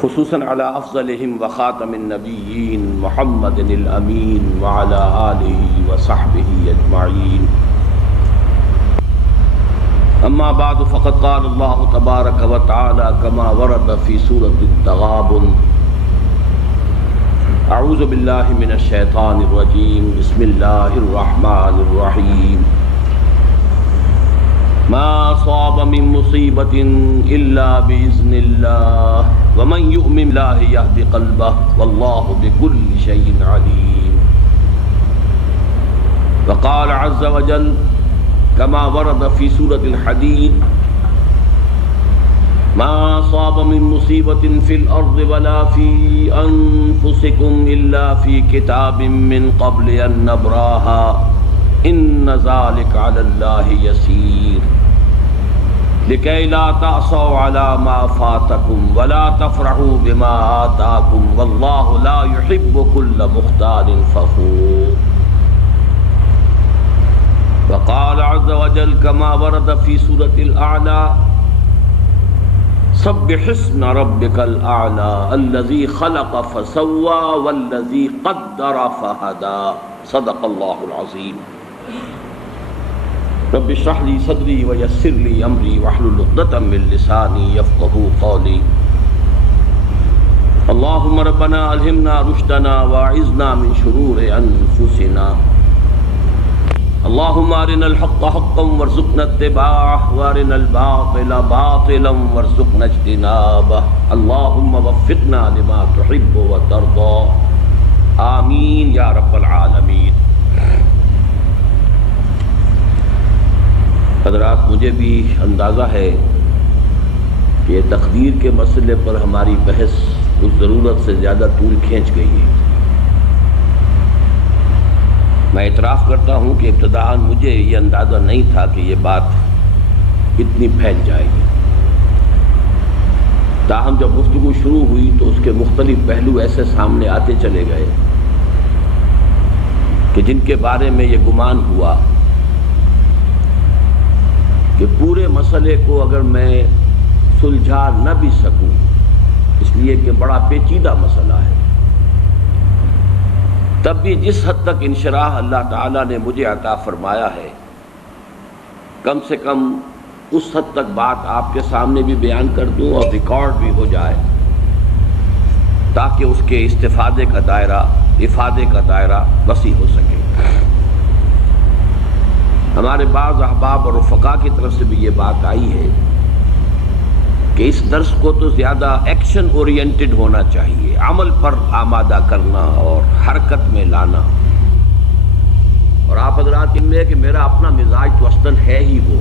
خصوصاً على افضلهم وخاتم النبیین محمد الامین وعلى آلہ وصحبہ اجمعین. اما بعد فقد قال اللہ تبارک وتعالی كما ورد في سورة التغابن: اعوذ باللہ من الشیطان الرجیم بسم اللہ الرحمن الرحیم. ما صاب من مصیبت الا باذن اللہ ومن یؤمن باللہ یہد قلبہ واللہ بکل شیء علیم. وقال عز وجل كما ورد في سورة الحديد: ما صاب من مصیبت في الارض ولا في انفسكم الا في كتاب من قبل ان نبراها ان ذلك على الله يسير لكي لا تعصوا على ما فاتكم ولا تفرحوا بما آتاكم والله لا يحب كل مختال فخور. وقال عز وجل كما ورد في سورة الأعلى: سبح اسم ربك الأعلى الذي خلق فسوى والذي قدر فهدى. صدق الله العظيم. رب اشرح لي صدري ويسر لي امري واحلل عقدة من لساني يفقهوا قولي. اللهم ربنا الهمنا رشدنا واعذنا من شرور انفسنا. اللهم ارنا الحق حقا وارزقنا اتباعه وارنا الباطل باطلا وارزقنا اجتنابه. اللهم وفقنا لما تحب وترضى. آمین یا رب العالمین. حضرات، مجھے بھی اندازہ ہے کہ تقدیر کے مسئلے پر ہماری بحث اس ضرورت سے زیادہ طول کھینچ گئی ہے. میں اعتراف کرتا ہوں کہ ابتداءً مجھے یہ اندازہ نہیں تھا کہ یہ بات اتنی پھیل جائے گی. تاہم جب گفتگو شروع ہوئی تو اس کے مختلف پہلو ایسے سامنے آتے چلے گئے کہ جن کے بارے میں یہ گمان ہوا کہ پورے مسئلے کو اگر میں سلجھا نہ بھی سکوں، اس لیے کہ بڑا پیچیدہ مسئلہ ہے، تب بھی جس حد تک انشراح اللہ تعالیٰ نے مجھے عطا فرمایا ہے، کم سے کم اس حد تک بات آپ کے سامنے بھی بیان کر دوں اور ریکارڈ بھی ہو جائے، تاکہ اس کے استفادے کا دائرہ، افادے کا دائرہ وسیع ہو سکے. ہمارے بعض احباب اور رفقا کی طرف سے بھی یہ بات آئی ہے کہ اس درس کو تو زیادہ ایکشن اورینٹڈ ہونا چاہیے، عمل پر آمادہ کرنا اور حرکت میں لانا. اور آپ حضرات ان میں ہے کہ میرا اپنا مزاج تو اصلاً ہے ہی وہ،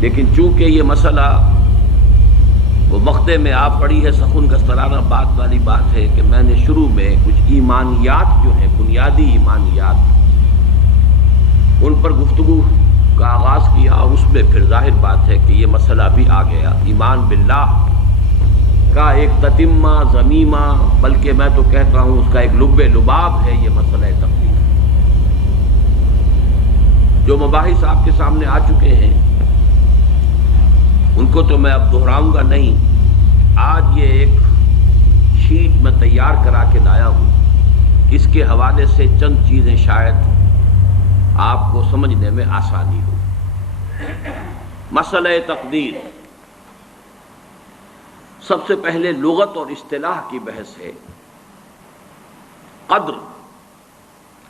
لیکن چونکہ یہ مسئلہ وہ مقطع میں آپ پڑی ہے سخن گسترانہ بات والی بات ہے کہ میں نے شروع میں کچھ ایمانیات جو ہیں، بنیادی ایمانیات، ان پر گفتگو کا آغاز کیا، اور اس میں پھر ظاہر بات ہے کہ یہ مسئلہ بھی آ گیا. ایمان باللہ کا ایک تتمہ ضمیمہ، بلکہ میں تو کہتا ہوں اس کا ایک لب لباب ہے یہ مسئلہ تقدیر. جو مباحث آپ کے سامنے آ چکے ہیں ان کو تو میں اب دہراؤں گا نہیں. آج یہ ایک شیٹ میں تیار کرا کے لایا ہوں، اس کے حوالے سے چند چیزیں شاید آپ کو سمجھنے میں آسانی ہو. مسئلہ تقدیر، سب سے پہلے لغت اور اصطلاح کی بحث ہے. قدر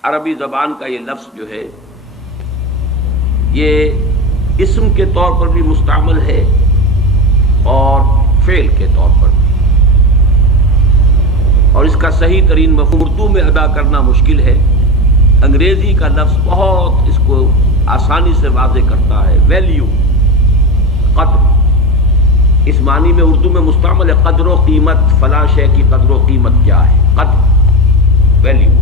عربی زبان کا یہ لفظ جو ہے یہ اسم کے طور پر بھی مستعمل ہے اور فعل کے طور پر بھی، اور اس کا صحیح ترین مفہوم اردو میں ادا کرنا مشکل ہے. انگریزی کا لفظ بہت اس کو آسانی سے واضح کرتا ہے. ویلیو، قدر، اس معنی میں اردو میں مستعمل ہے. قدر و قیمت، فلاں شے کی قدر و قیمت کیا ہے، قدر، ویلیو.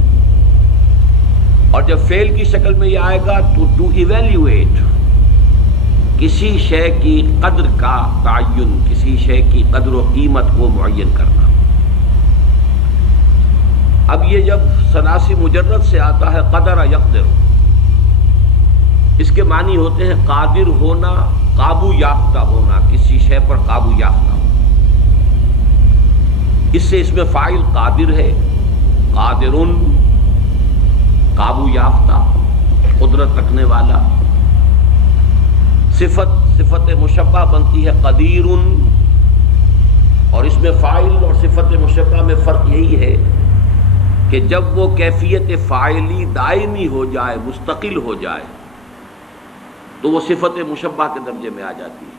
اور جب فعل کی شکل میں یہ آئے گا تو ٹو ایویلیویٹ، کسی شے کی قدر کا تعین، کسی شے کی قدر و قیمت کو معین کرنا. اب یہ جب ثلاثی مجرد سے آتا ہے قدر یقدر، اس کے معنی ہوتے ہیں قادر ہونا، قابو یافتہ ہونا، کسی شے پر قابو یافتہ ہونا. اس سے اس میں فاعل قادر ہے، قادرن قابو یافتہ، قدرت رکھنے والا۔ صفت مشبہ بنتی ہے قدیر، اور اس میں فاعل اور صفت مشبہ میں فرق یہی ہے کہ جب وہ کیفیت فاعلی دائمی ہو جائے، مستقل ہو جائے، تو وہ صفت مشبہ کے درجے میں آ جاتی ہے۔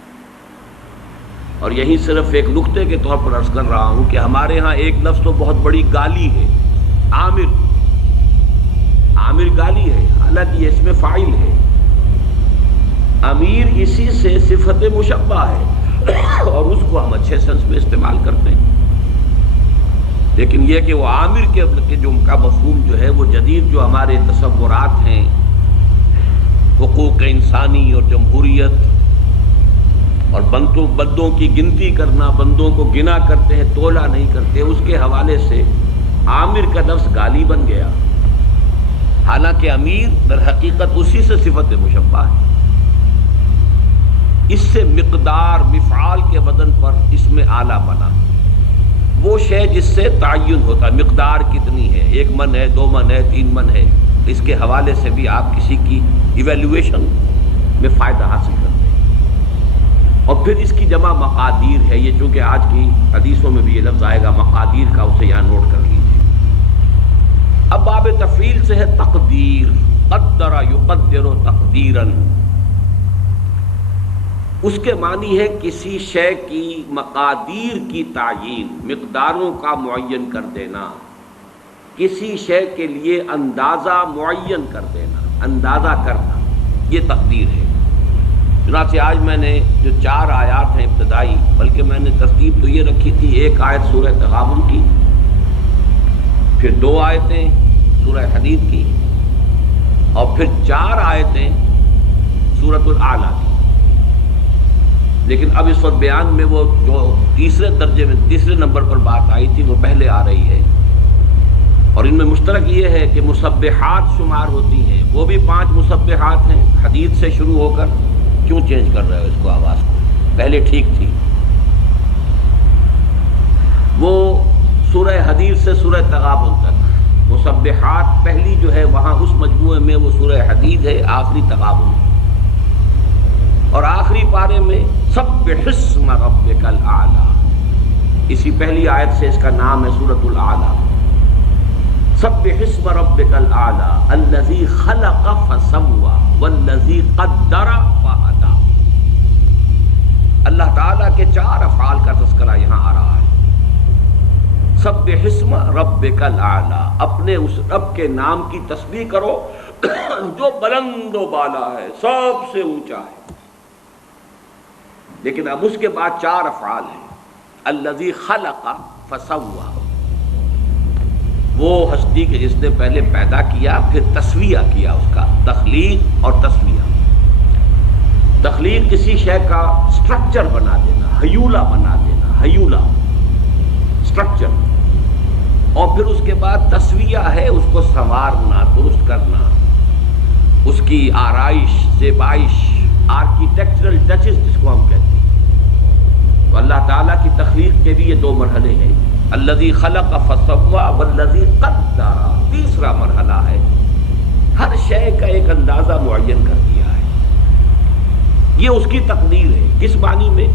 اور یہی صرف ایک نقطے کے طور پر عرض کر رہا ہوں کہ ہمارے ہاں ایک لفظ تو بہت بڑی گالی ہے، عامر۔ عامر گالی ہے، حالانکہ یہ اس میں فاعل ہے۔ امیر اسی سے صفت مشبہ ہے اور اس کو ہم اچھے سنس میں استعمال کرتے ہیں، لیکن یہ کہ وہ عامر کے جو کا مفہوم جو ہے وہ جدید جو ہمارے تصورات ہیں، حقوق انسانی اور جمہوریت اور بندوں کی گنتی کرنا، بندوں کو گنا کرتے ہیں، تولا نہیں کرتے، اس کے حوالے سے عامر کا لفظ گالی بن گیا، حالانکہ امیر در حقیقت اسی سے صفت مشبہ ہے۔ اس سے مقدار مفعال کے وزن پر اس میں اعلیٰ بنا، وہ شے جس سے تعین ہوتا ہے، مقدار کتنی ہے، 1 من ہے، 2 من ہے، 3 من ہے، اس کے حوالے سے بھی آپ کسی کی ایویلویشن میں فائدہ حاصل کرتے ہیں۔ اور پھر اس کی جمع مقادیر ہے، یہ چونکہ آج کی حدیثوں میں بھی یہ لفظ آئے گا مقادیر کا، اسے یہاں نوٹ کر لیجیے۔ اب باب تفعیل سے ہے تقدیر، قدر یقدر تقدیرا، اس کے معنی ہے کسی شے کی مقادیر کی تعیین، مقداروں کا معین کر دینا، کسی شے کے لیے اندازہ معین کر دینا، اندازہ کرنا، یہ تقدیر ہے۔ چنانچہ آج میں نے جو 4 آیات ہیں ابتدائی، بلکہ میں نے ترتیب تو یہ رکھی تھی، 1 آیت سورہ تغابن کی، پھر 2 آیتیں سورہ حدید کی، اور پھر 4 آیتیں سورۃ الاعلیٰ کی۔ لیکن اب اس وقت بیان میں وہ جو تیسرے نمبر پر بات آئی تھی وہ پہلے آ رہی ہے، اور ان میں مشترک یہ ہے کہ مسبحات شمار ہوتی ہیں، وہ بھی 5 مسبحات ہیں، حدید سے شروع ہو کر، کیوں چینج کر رہے ہو اس کو آواز کو، پہلے ٹھیک تھی، وہ سورہ حدید سے سورہ تغابن تک مسبحات پہلی جو ہے وہاں اس مجموعے میں وہ سورہ حدید ہے، آخری تغابن، اور آخری پارے میں سبح اسم ربک الاعلی، اسی پہلی آیت سے اس کا نام ہے سورۃ الاعلیٰ۔ سبح اسم ربک الاعلی الذی خلق فسوی والذی قدر فہدی۔ اللہ تعالیٰ کے 4 افعال کا تذکرہ یہاں آ رہا ہے۔ سبح اسم ربک الاعلی، اپنے اس رب کے نام کی تسبیح کرو جو بلند و بالا ہے، سب سے اونچا ہے۔ لیکن اب اس کے بعد 4 افعال ہیں۔ الذی خلق فسوی، وہ ہستی کے جس نے پہلے پیدا کیا، پھر تسویہ کیا، اس کا تخلیق اور تسویہ۔ تخلیق کسی شے کا سٹرکچر بنا دینا، ہیولہ بنا دینا، ہیولہ سٹرکچر، اور پھر اس کے بعد تسویہ ہے اس کو سنوارنا، درست کرنا، اس کی آرائش، زیبائش، آرکیٹیکچرل ٹچز جس کو ہم کہتے ہیں۔ تو اللہ تعالیٰ کی تخلیق کے بھی یہ 2 مرحلے ہیں، الذی خلق فسوی والذی قدر، تیسرا مرحلہ ہے، ہر شے کا ایک اندازہ معین کر دیا ہے۔ یہ اس کی تقدیر ہے۔ کس معنی میں؟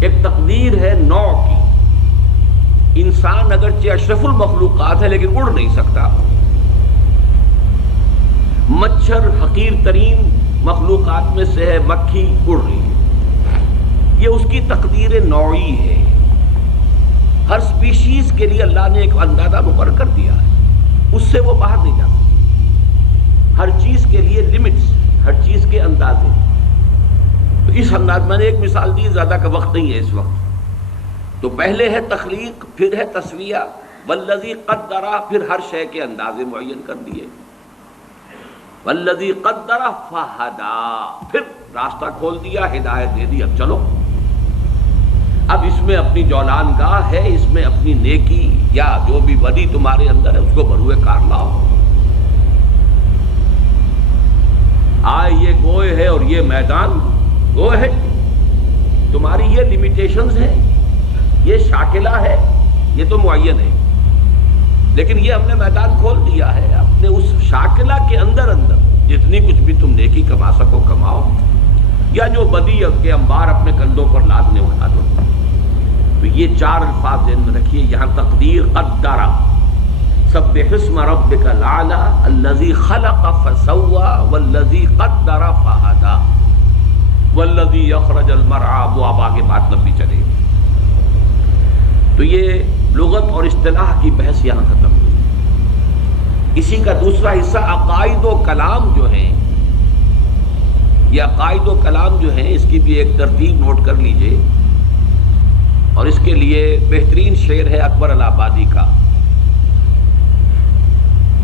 ایک تقدیر ہے نوع کی، انسان اگرچہ اشرف المخلوقات ہے لیکن اڑ نہیں سکتا، مچھر حقیر ترین مخلوقات میں سے ہے، مکھی اڑ رہی ہے، یہ اس کی تقدیر نوعی ہے۔ ہر سپیشیز کے لیے اللہ نے ایک اندازہ مقرر کر دیا ہے، اس سے وہ باہر نہیں جا سکتا۔ ہر چیز کے لیے لمٹس، ہر چیز کے اندازے۔ تو اس انداز میں نے ایک مثال دی، زیادہ کا وقت نہیں ہے اس وقت۔ تو پہلے ہے تخلیق، پھر ہے تسویہ، والذی قدر، پھر ہر شے کے اندازے معین کر دیے، والذی قدر فہدی، پھر راستہ کھول دیا، ہدایت دے دی، اب چلو۔ اب اس میں اپنی جولان گاہ ہے، اس میں اپنی نیکی یا جو بھی بدی تمہارے اندر ہے اس کو بروئے کار لاؤ۔ آئے یہ گوئے ہے اور یہ میدان گوئے ہے، تمہاری یہ لیمیٹیشنز ہیں، یہ شاکلہ ہے، یہ تو معین ہے، لیکن یہ ہم نے میدان کھول دیا ہے، اپنے اس شاکلہ کے اندر جتنی کچھ بھی تم نیکی کما سکو کماؤ، یا جو بدی کے انبار اپنے کندھوں پر لادنے اٹھا دو۔ تو یہ 4 الفاظ ذہن میں رکھیے، یہاں تقدیر قدر، سبح اسم ربک الاعلی الذی خلق فسوی والذی قدر فہدی والذی یخرج المرعی، وہ اب آگے بات لمبی چلے گی۔ تو یہ لغت اور اصطلاح کی بحث یہاں ختم ہوئی۔ اسی کا دوسرا حصہ عقائد و کلام جو ہیں، یہ عقائد و کلام جو ہیں، اس کی بھی ایک ترتیب نوٹ کر لیجئے، اور اس کے لیے بہترین شعر ہے اکبر الہ-آبادی کا،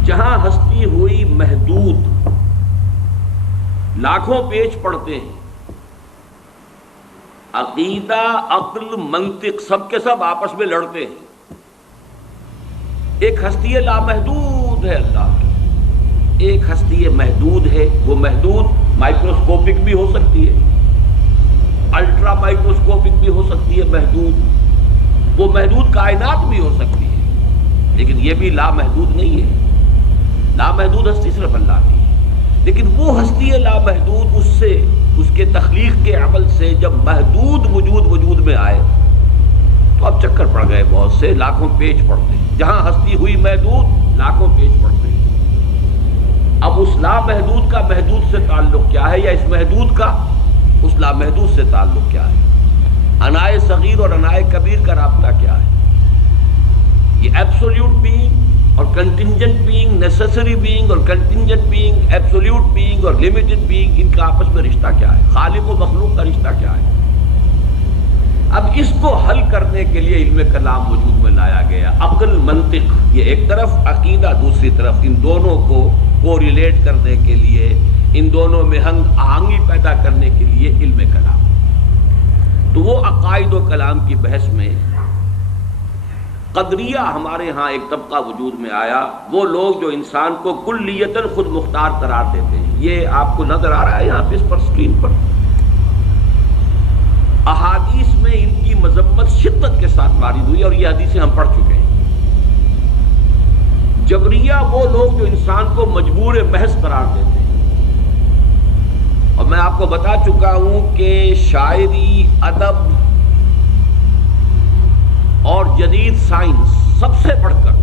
جہاں ہستی ہوئی محدود لاکھوں پیچ پڑتے ہیں، عقیدہ عقل منطق سب کے سب آپس میں لڑتے ہیں، ایک ہستی لامحدود ہے اللہ کی، ایک ہستی محدود ہے، وہ محدود مائکروسکوپک بھی ہو سکتی ہے، الٹرا مائکروسکوپک بھی ہو سکتی ہے، محدود، وہ محدود کائنات بھی ہو سکتی ہے، لیکن یہ بھی لامحدود نہیں ہے، لامحدود ہستی صرف اللہ کی ہے، لیکن وہ ہستی لامحدود اس سے، اس کے تخلیق کے عمل سے جب محدود وجود میں آئے تو اب چکر پڑ گئے، بہت سے لاکھوں پیچ پڑتے ہیں، جہاں ہستی ہوئی محدود لاکھوں پیچ پڑتے ہیں۔ اب اس لامحدود کا محدود سے تعلق کیا ہے، یا اس محدود کا اس لامحدود سے تعلق کیا ہے، انائے صغیر اور انائے کبیر کا رابطہ کیا ہے، یہ ایبسولوٹ بینگ اور کنٹینجنٹ بینگ، نیسیسری بینگ اور کنٹینجنٹ بینگ، ایبسولوٹ بینگ اور لمیٹڈ بینگ، ان کا آپس میں رشتہ کیا ہے، خالق و مخلوق کا رشتہ کیا ہے۔ اب اس کو حل کرنے کے لیے علم کلام وجود میں لایا گیا، عقل منطق یہ ایک طرف، عقیدہ دوسری طرف، ان دونوں کو کوریلیٹ کرنے کے لیے، ان دونوں میں ہنگ آہنگی پیدا کرنے کے لیے علم کلام۔ تو وہ عقائد و کلام کی بحث میں قدریہ ہمارے ہاں ایک طبقہ وجود میں آیا، وہ لوگ جو انسان کو کلیتاً خود مختار قرار دیتے ہیں، یہ آپ کو نظر آ رہا ہے یہاں پہ اس پر اسکرین پر، احادیث میں ان کی مذمت شدت کے ساتھ وارد ہوئی، اور یہ حدیثیں ہم پڑھ چکے ہیں۔ جبریہ وہ لوگ جو انسان کو مجبور محض قرار دیتے ہیں، اور میں آپ کو بتا چکا ہوں کہ شاعری، ادب اور جدید سائنس سب سے بڑھ کر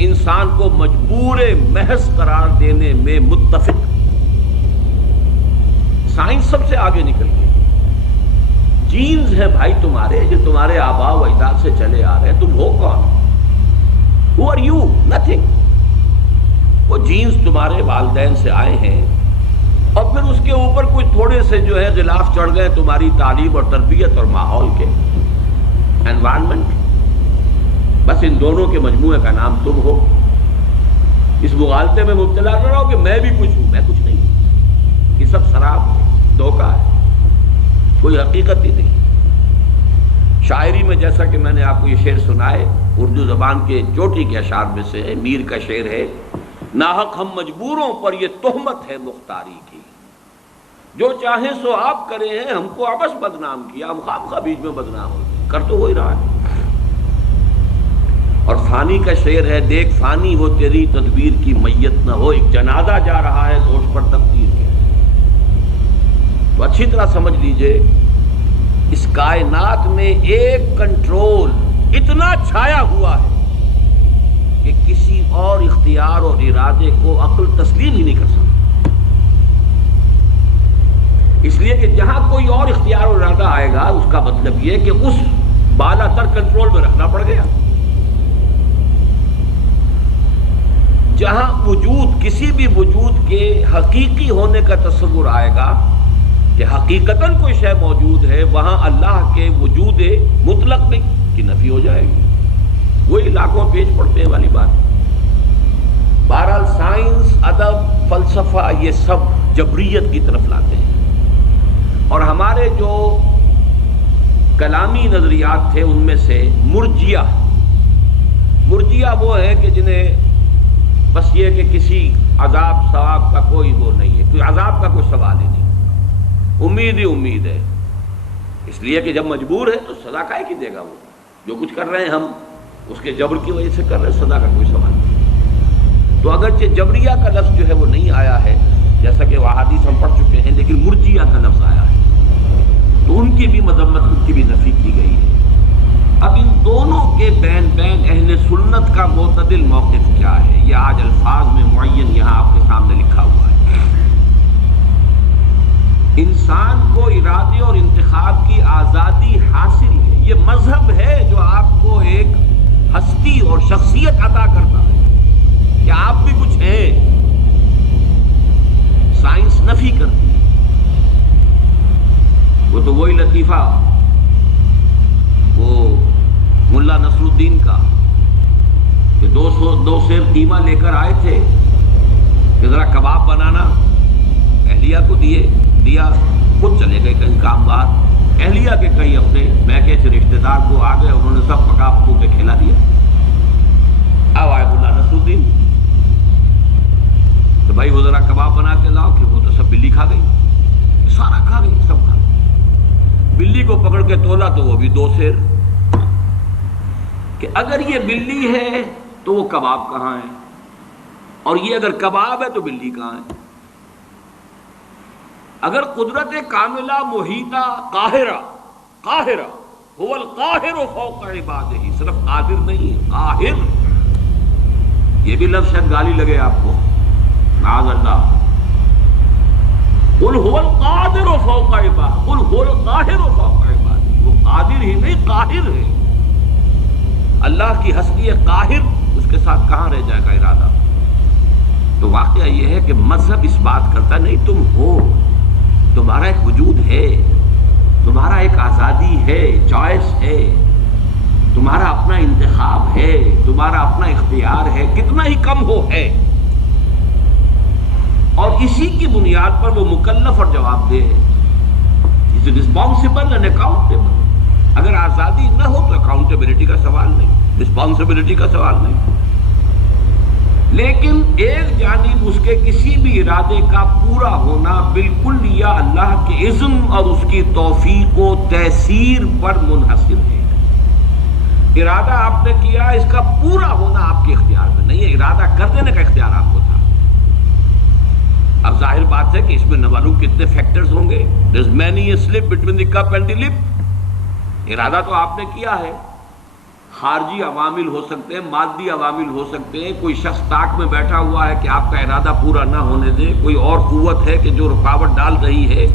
انسان کو مجبور محض قرار دینے میں متفق، سائنس سب سے آگے نکل گئی۔ جینز ہیں بھائی تمہارے، جو تمہارے آباء و اجداد سے چلے آ رہے ہیں، تم ہو کون؟ Who are you? Nothing. وہ جینز تمہارے والدین سے آئے ہیں، اور پھر اس کے اوپر کچھ تھوڑے سے جو ہے غلاف چڑھ گئے تمہاری تعلیم اور تربیت اور ماحول کے، انوائرمنٹ، بس ان دونوں کے مجموعے کا نام تم ہو۔ اس مغالطے میں مبتلا نہ رہو کہ میں بھی کچھ ہوں، میں کچھ نہیں ہوں، یہ سب شراب ہے، دھوکہ ہے، کوئی حقیقت ہی نہیں۔ شاعری میں جیسا کہ میں نے آپ کو یہ شعر سنائے، اردو زبان کے چوٹی کے اشعار میں سے ہے، میر کا شعر ہے، ناحق ہم مجبوروں پر یہ تہمت ہے مختاری کی، جو چاہیں سو آپ کرے ہیں، ہم کو ابس بدنام کیا، ہم خواہ بیچ میں بدنام ہوتے، کر تو وہی رہا ہے۔ اور فانی کا شعر ہے، دیکھ فانی ہو تیری تدبیر کی میت نہ ہو، ایک جنازہ جا رہا ہے دوش پر تقدیر کے۔ تو اچھی طرح سمجھ لیجئے، اس کائنات میں ایک کنٹرول اتنا چھایا ہوا ہے کہ کسی اور اختیار اور ارادے کو عقل تسلیم ہی نہیں کر سکتی، اس لیے کہ جہاں کوئی اور اختیار اور ارادہ آئے گا، اس کا مطلب یہ کہ اس بالا تر کنٹرول میں رکھنا پڑ گیا۔ جہاں وجود، کسی بھی وجود کے حقیقی ہونے کا تصور آئے گا کہ حقیقتاً کوئی شے موجود ہے، وہاں اللہ کے وجود مطلق میں کی نفی ہو جائے گی، وہی لاکھوں پیج پڑتے ہیں والی بات۔ بہرحال سائنس، ادب، فلسفہ یہ سب جبریت کی طرف لاتے ہیں، اور ہمارے جو کلامی نظریات تھے ان میں سے مرجیہ وہ ہیں کہ جنہیں بس یہ کہ کسی عذاب ثواب کا کوئی وہ نہیں ہے، کوئی عذاب کا کوئی سوال ہی نہیں، امید ہی امید ہے، اس لیے کہ جب مجبور ہے تو سزا کائے کی دے گا وہ، جو کچھ کر رہے ہیں ہم اس کے جبر کی وجہ سے کر رہے ہیں، سزا کا کوئی سوال نہیں۔ تو اگرچہ جبریہ کا لفظ جو ہے وہ نہیں آیا ہے جیسا کہ وہ احادیث ہم پڑھ چکے ہیں، لیکن مرجیہ کا لفظ آیا ہے، تو ان کی بھی مذمت، ان کی بھی نفی کی گئی ہے۔ اب ان دونوں کے بین اہل سنت کا معتدل موقف کیا ہے، یہ آج الفاظ میں معین یہاں آپ کے سامنے لکھا ہوا ہے۔ انسان کو ارادے اور انتخاب کی آزادی حاصل ہے، یہ مذہب ہے جو آپ کو ایک ہستی اور شخصیت عطا کرتا ہے کہ آپ بھی کچھ ہیں۔ سائنس نفی کرتی ہے، وہ تو وہی لطیفہ وہ ملا نصر الدین کا کہ 200 سیر قیمہ لے کر آئے تھے کہ ذرا کباب بنانا، اہلیہ کو دیا، خود چلے گئے کہیں کام باہر، اہلیہ کے کہیں اپنے میکے سے رشتہ دار کو آ گئے، انہوں نے سب پکا پکو کے کھلا دیا۔ اب آئے ملا نصر الدین تو بھائی وہ ذرا کباب بنا کے لاؤ، کہ وہ تو سب بلی کھا گئی، سارا کھا گئی، سب کھا گئی۔ بلی کو پکڑ کے تولا تو وہ بھی 2 سیر، کہ اگر یہ بلی ہے تو وہ کباب کہاں ہے، اور یہ اگر کباب ہے تو بلی کہاں ہے؟ اگر قدرت کاملہ محیطہ قاہرہ هو القاہر فوق عبادہ، صرف قادر نہیں ہے، قاہر، یہ بھی لفظ شاید گالی لگے آپ کو، معاذ اللہ، قل هو القادر فوق عبادہ، قل هو القاہر فوق عبادہ، وہ قادر ہی نہیں قاہر ہے۔ اللہ کی ہستی قاہر، اس کے ساتھ کہاں رہ جائے گا ارادہ؟ تو واقعہ یہ ہے کہ مذہب اس بات کرتا نہیں، تم ہو، تمہارا ایک وجود ہے، تمہارا ایک آزادی ہے، چوائس ہے، تمہارا اپنا انتخاب ہے، تمہارا اپنا اختیار ہے، کتنا ہی کم ہو ہے، اور اسی کی بنیاد پر وہ مکلف اور جواب دہ ہے، از رسپانسبل اینڈ اکاؤنٹیبل۔ اگر آزادی نہ ہو تو اکاؤنٹیبلٹی کا سوال نہیں، رسپانسبلٹی کا سوال نہیں۔ لیکن ایک جانب اس کے کسی بھی ارادے کا پورا ہونا بالکل یا اللہ کے اذن اور اس کی توفیق و تیسیر پر منحصر ہے۔ ارادہ آپ نے کیا، اس کا پورا ہونا آپ کے اختیار میں نہیں ہے، ارادہ کر دینے کا اختیار آپ کو تھا۔ اب ظاہر بات ہے کہ اس میں نہ معلوم کتنے فیکٹرز ہوں گے، there's many a slip between the cup and the lip۔ ارادہ تو آپ نے کیا ہے، خارجی عوامل ہو سکتے ہیں، مادی عوامل ہو سکتے ہیں، کوئی شخص طاق میں بیٹھا ہوا ہے کہ آپ کا ارادہ پورا نہ ہونے دے، کوئی اور قوت ہے کہ جو رکاوٹ ڈال رہی ہے،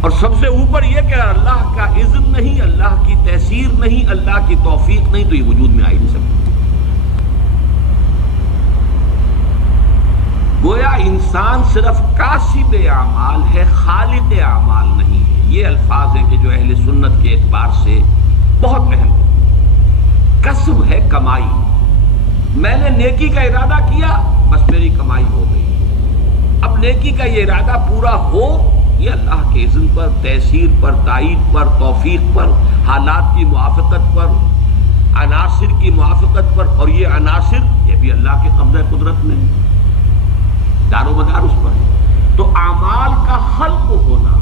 اور سب سے اوپر یہ کہ اللہ کا اذن نہیں، اللہ کی تیسیر نہیں، اللہ کی توفیق نہیں، تو یہ وجود میں آ ہی نہیں سکتا۔ گویا انسان صرف کاسب اعمال ہے، خالق اعمال نہیں ہے۔ یہ الفاظ ہیں کہ جو اہل سنت کے اعتبار سے بہت اہم ہے۔ کسب ہے کمائی، میں نے نیکی کا ارادہ کیا، بس میری کمائی ہو گئی۔ اب نیکی کا یہ ارادہ پورا ہو، یہ اللہ کے اذن پر، تیسیر پر، تائید پر، توفیق پر، حالات کی موافقت پر، عناصر کی موافقت پر، اور یہ عناصر یہ بھی اللہ کے قبضہ قدرت میں دار و مدار اس پر ہے۔ تو اعمال کا خلق ہونا،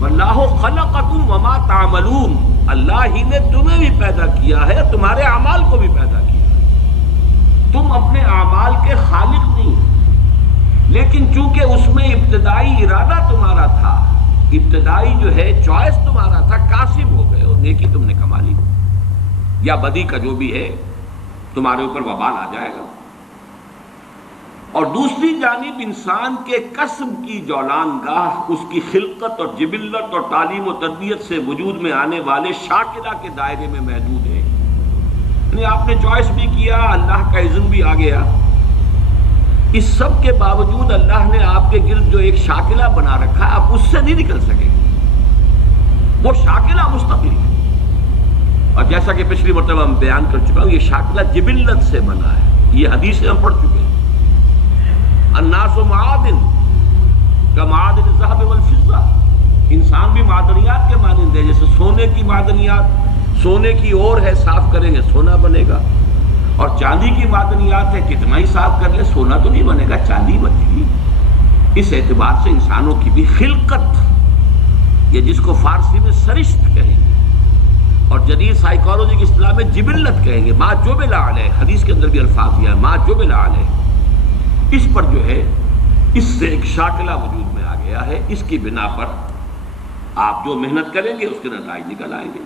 واللہ خلقکم وما تعملون، اللہ ہی نے تمہیں بھی پیدا کیا ہے، تمہارے اعمال کو بھی پیدا کیا ہے، تم اپنے اعمال کے خالق نہیں ہو، لیکن چونکہ اس میں ابتدائی ارادہ تمہارا تھا، ابتدائی جو ہے چوائس تمہارا تھا، کاسب ہو گئے ہو، نیکی تم نے کما لی، یا بدی کا جو بھی ہے تمہارے اوپر وبال آ جائے گا۔ اور دوسری جانب انسان کے کسب کی جولان گاہ اس کی خلقت اور جبلت اور تعلیم و تربیت سے وجود میں آنے والے شاکرہ کے دائرے میں محدود ہے۔ یعنی آپ نے چوائس بھی کیا، اللہ کا اذن بھی آ گیا، اس سب کے باوجود اللہ نے آپ کے گرد جو ایک شاکلہ بنا رکھا ہے، آپ اس سے نہیں نکل سکے، وہ شاکلہ مستقل ہے۔ اور جیسا کہ پچھلی مرتبہ میں بیان کر چکا ہوں، یہ شاکلہ جبلت سے بنا ہے، یہ حدیثیں ہم پڑھ چکے ہیں۔ الناس معادن کمعادن الذهب والفضہ، انسان بھی معدنیات کے مانند ہے، جیسے سونے کی معدنیات، سونے کی اور ہے، صاف کریں گے سونا بنے گا، اور چاندی کی معدنیات ہے، کتنا ہی صاف کر لے سونا تو نہیں بنے گا، چاندی بنے گی۔ اس اعتبار سے انسانوں کی بھی خلقت، یہ جس کو فارسی میں سرشت کہیں گے، اور جدید سائیکالوجی کی اصطلاح میں جبلت کہیں گے، ما جبل علیہ، حدیث کے اندر بھی الفاظ یہ ہے ما جبل علیہ، اس پر جو ہے اس سے ایک شاکلہ وجود میں آ گیا ہے، اس کی بنا پر آپ جو محنت کریں گے اس کے نتائج نکل آئیں گے۔